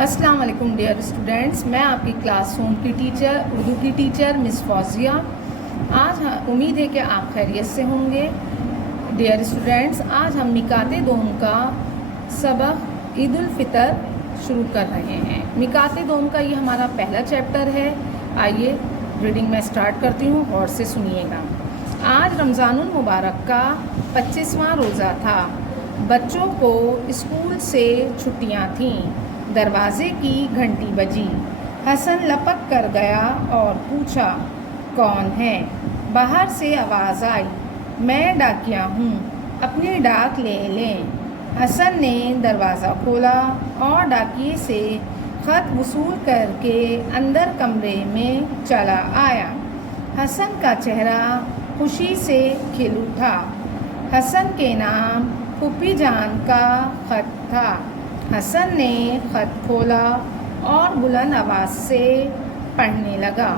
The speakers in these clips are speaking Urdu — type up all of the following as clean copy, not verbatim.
السلام علیکم ڈیئر اسٹوڈینٹس، میں آپ کی کلاس روم کی ٹیچر، اردو کی ٹیچر مس فوزیہ۔ آج امید ہے کہ آپ خیریت سے ہوں گے۔ ڈیئر اسٹوڈینٹس، آج ہم میقات دوم کا سبق عید الفطر شروع کر رہے ہیں۔ میقات دوم کا یہ ہمارا پہلا چیپٹر ہے۔ آئیے ریڈنگ میں سٹارٹ کرتی ہوں، غور سے سنیے گا۔ آج رمضان المبارک کا 25واں روزہ تھا۔ بچوں کو اسکول سے چھٹیاں تھیں۔ دروازے کی گھنٹی بجی۔ حسن لپک کر گیا اور پوچھا، کون ہے؟ باہر سے آواز آئی، میں ڈاکیا ہوں، اپنی ڈاک لے لیں۔ حسن نے دروازہ کھولا اور ڈاکیے سے خط وصول کر کے اندر کمرے میں چلا آیا۔ حسن کا چہرہ خوشی سے کھل اٹھا۔ حسن کے نام پھوپھی جان کا خط تھا۔ حسن نے خط کھولا اور بلند آواز سے پڑھنے لگا۔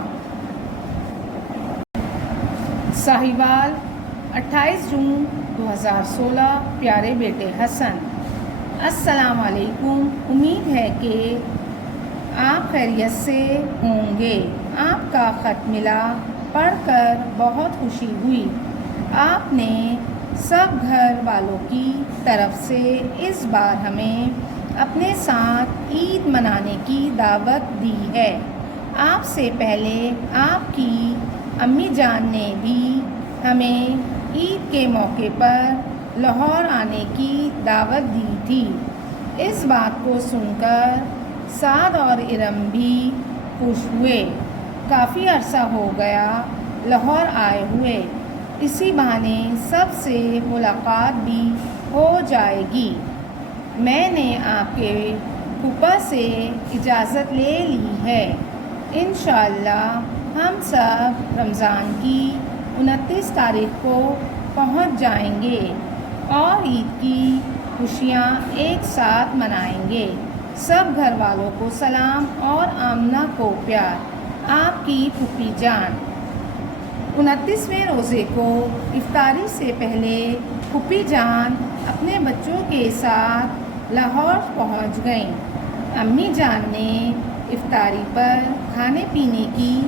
ساہیوال، 28 جون 2016۔ پیارے بیٹے حسن، السلام علیکم۔ امید ہے کہ آپ خیریت سے ہوں گے۔ آپ کا خط ملا، پڑھ کر بہت خوشی ہوئی۔ آپ نے سب گھر والوں کی طرف سے اس بار ہمیں اپنے ساتھ عید منانے کی دعوت دی ہے۔ آپ سے پہلے آپ کی امی جان نے بھی ہمیں عید کے موقع پر لاہور آنے کی دعوت دی تھی۔ اس بات کو سن کر سعد اور ارم بھی خوش ہوئے۔ کافی عرصہ ہو گیا لاہور آئے ہوئے، اسی بہانے سب سے ملاقات بھی ہو جائے گی۔ میں نے آپ کے پھوپھا سے اجازت لے لی ہے۔ انشاءاللہ ہم سب رمضان کی 29 تاریخ کو پہنچ جائیں گے اور عید کی خوشیاں ایک ساتھ منائیں گے۔ سب گھر والوں کو سلام اور آمنہ کو پیار۔ آپ کی پھوپھی جان۔ 29ویں روزے کو افطاری سے پہلے پھوپھی جان اپنے بچوں کے ساتھ لاہور پہنچ گئیں۔ امی جان نے افطاری پر کھانے پینے کی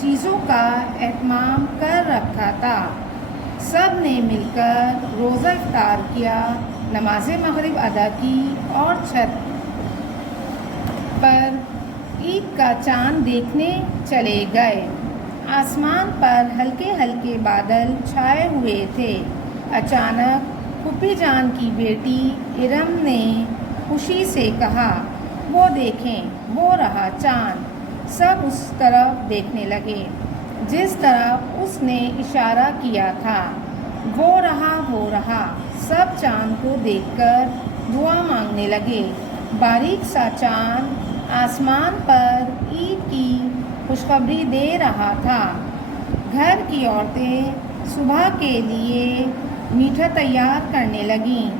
چیزوں کا اہتمام کر رکھا تھا۔ سب نے مل کر روزہ افطار کیا، نماز مغرب ادا کی اور چھت پر عید کا چاند دیکھنے چلے گئے۔ آسمان پر ہلکے ہلکے بادل چھائے ہوئے تھے۔ اچانک پھوپھی جان کی بیٹی ارم نے خوشی سے کہا، وہ دیکھیں، وہ رہا چاند۔ سب اس طرف دیکھنے لگے جس طرف اس نے اشارہ کیا تھا۔ وہ رہا۔ سب چاند کو دیکھ کر دعا مانگنے لگے۔ باریک سا چاند آسمان پر عید کی خوشخبری دے رہا تھا۔ گھر کی عورتیں صبح کے لیے میٹھا تیار کرنے لگیں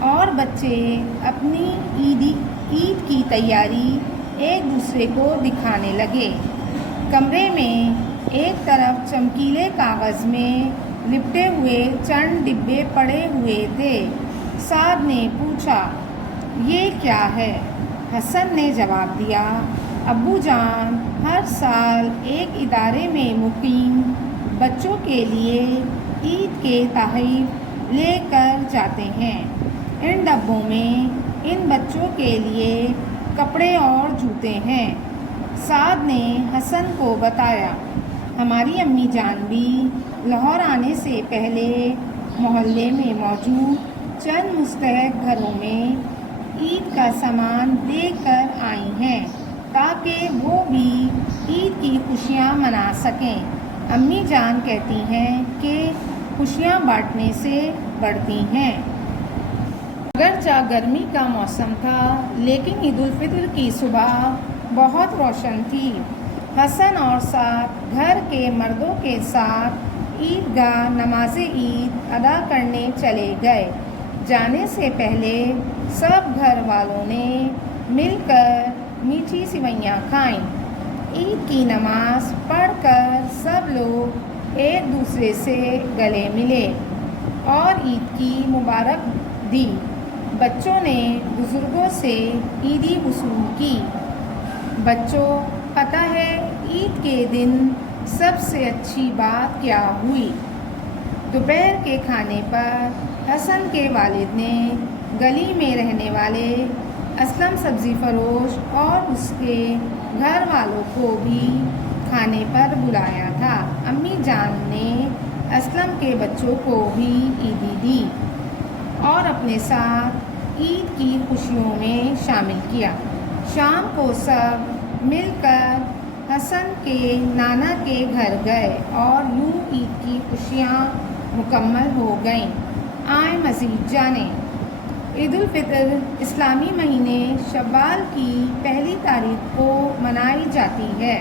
اور بچے اپنی عید کی تیاری ایک دوسرے کو دکھانے لگے۔ کمرے میں ایک طرف چمکیلے کاغذ میں لپٹے ہوئے چند ڈبے پڑے ہوئے تھے۔ سعد نے پوچھا، یہ کیا ہے؟ حسن نے جواب دیا، ابو جان ہر سال ایک ادارے میں مقیم بچوں کے لیے عید کے تحائف لے کر جاتے ہیں۔ ان ڈبوں میں ان بچوں کے لیے کپڑے اور جوتے ہیں۔ سعد نے حسن کو بتایا، ہماری امی جان بھی لاہور آنے سے پہلے محلے میں موجود چند مستحق گھروں میں عید کا سامان دے کر آئی ہیں تاکہ وہ بھی عید کی خوشیاں منا سکیں۔ امی جان کہتی ہیں کہ خوشیاں بانٹنے سے بڑھتی ہیں۔ اگرچہ گرمی کا موسم تھا لیکن عید الفطر کی صبح بہت روشن تھی۔ حسن اور سعد گھر کے مردوں کے ساتھ عیدگاہ نماز عید ادا کرنے چلے گئے۔ جانے سے پہلے سب گھر والوں نے مل کر میٹھی سوئیاں کھائیں۔ عید کی نماز پڑھ کر سب لوگ ایک دوسرے سے گلے ملے اور عید کی مبارک دی۔ بچوں نے بزرگوں سے عیدی وصول کی۔ بچوں، پتہ ہے عید کے دن سب سے اچھی بات کیا ہوئی؟ دوپہر کے کھانے پر حسن کے والد نے گلی میں رہنے والے اسلم سبزی فروش اور اس کے گھر والوں کو بھی کھانے پر بلایا تھا۔ امی جان نے اسلم کے بچوں کو بھی عیدی دی اور اپنے ساتھ عید کی خوشیوں میں شامل کیا۔ شام کو سب مل کر حسن کے نانا کے گھر گئے اور یوں عید کی خوشیاں مکمل ہو گئیں۔ آئیں مزید جانیں۔ عید الفطر اسلامی مہینے شوال کی پہلی تاریخ کو منائی جاتی ہے۔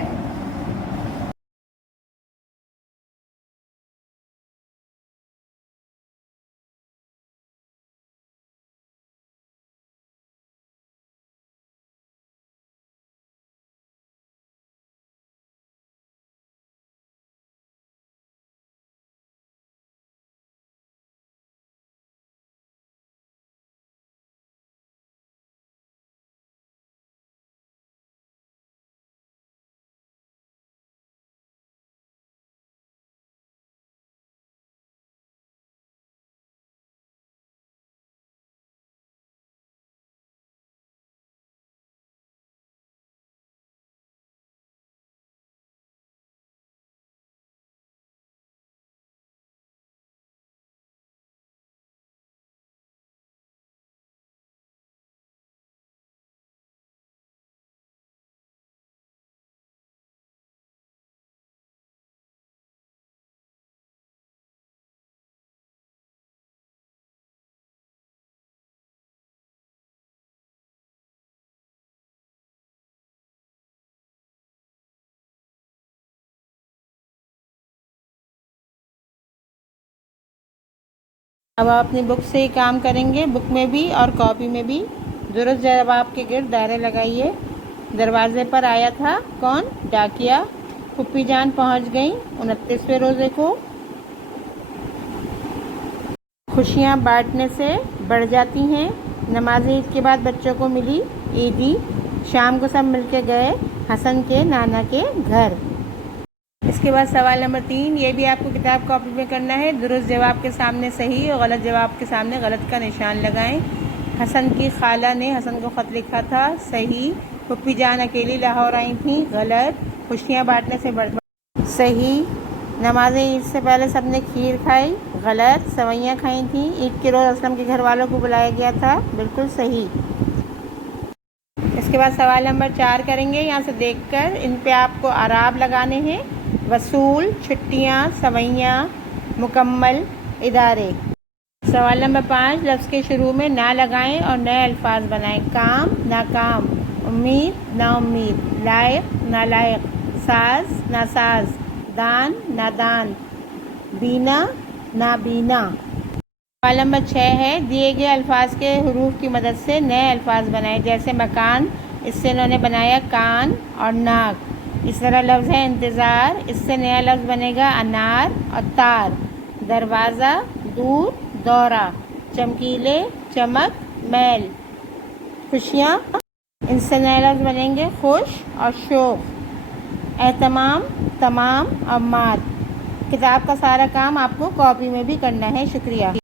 اب آپ اپنی بک سے ہی کام کریں گے، بک میں بھی اور کاپی میں بھی۔ درست جواب کے گرد دائرے لگائیے۔ دروازے پر آیا تھا کون؟ ڈاکیا۔ پھپھی جان پہنچ گئیں 29ویں روزے کو۔ خوشیاں بانٹنے سے بڑھ جاتی ہیں۔ نماز عید کے بعد بچوں کو ملی عیدی۔ شام کو سب مل کے گئے حسن کے نانا کے گھر۔ اس کے بعد سوال نمبر 3، یہ بھی آپ کو کتاب کاپی میں کرنا ہے۔ درست جواب کے سامنے صحیح اور غلط جواب کے سامنے غلط کا نشان لگائیں۔ حسن کی خالہ نے حسن کو خط لکھا تھا، صحیح۔ پھپھی جان اکیلی لاہور آئی تھیں، غلط۔ خوشیاں بانٹنے سے بڑھ، صحیح۔ نماز عید سے پہلے سب نے کھیر کھائی، غلط۔ سوئیاں کھائی تھیں، عید کے روز اسلم کے گھر والوں کو بلایا گیا تھا، بالکل صحیح۔ اس کے بعد سوال نمبر 4 کریں گے، یہاں سے دیکھ کر ان پہ آپ کو اعراب لگانے ہیں۔ وصول، چھٹیاں، سوئیاں، مکمل، ادارے۔ سوال نمبر 5، لفظ کے شروع میں نہ لگائیں اور نئے الفاظ بنائیں۔ کام، ناکام۔ امید، نا امید۔ لائق، نالائق۔ ساز، ناساز۔ دان، نادان۔ بینا، نابینا۔ سوال نمبر 6 ہے، دیے گئے الفاظ کے حروف کی مدد سے نئے الفاظ بنائیں، جیسے مکان، اس سے انہوں نے بنایا کان اور ناک۔ اس طرح لفظ ہے انتظار، اس سے نیا لفظ بنے گا انار اور تار۔ دروازہ، دور، دورہ۔ چمکیلے، چمک، میل۔ خوشیاں، ان سے نئے لفظ بنیں گے خوش اور شوق۔ اہتمام، تمام اور مات۔ کتاب کا سارا کام آپ کو کاپی میں بھی کرنا ہے۔ شکریہ۔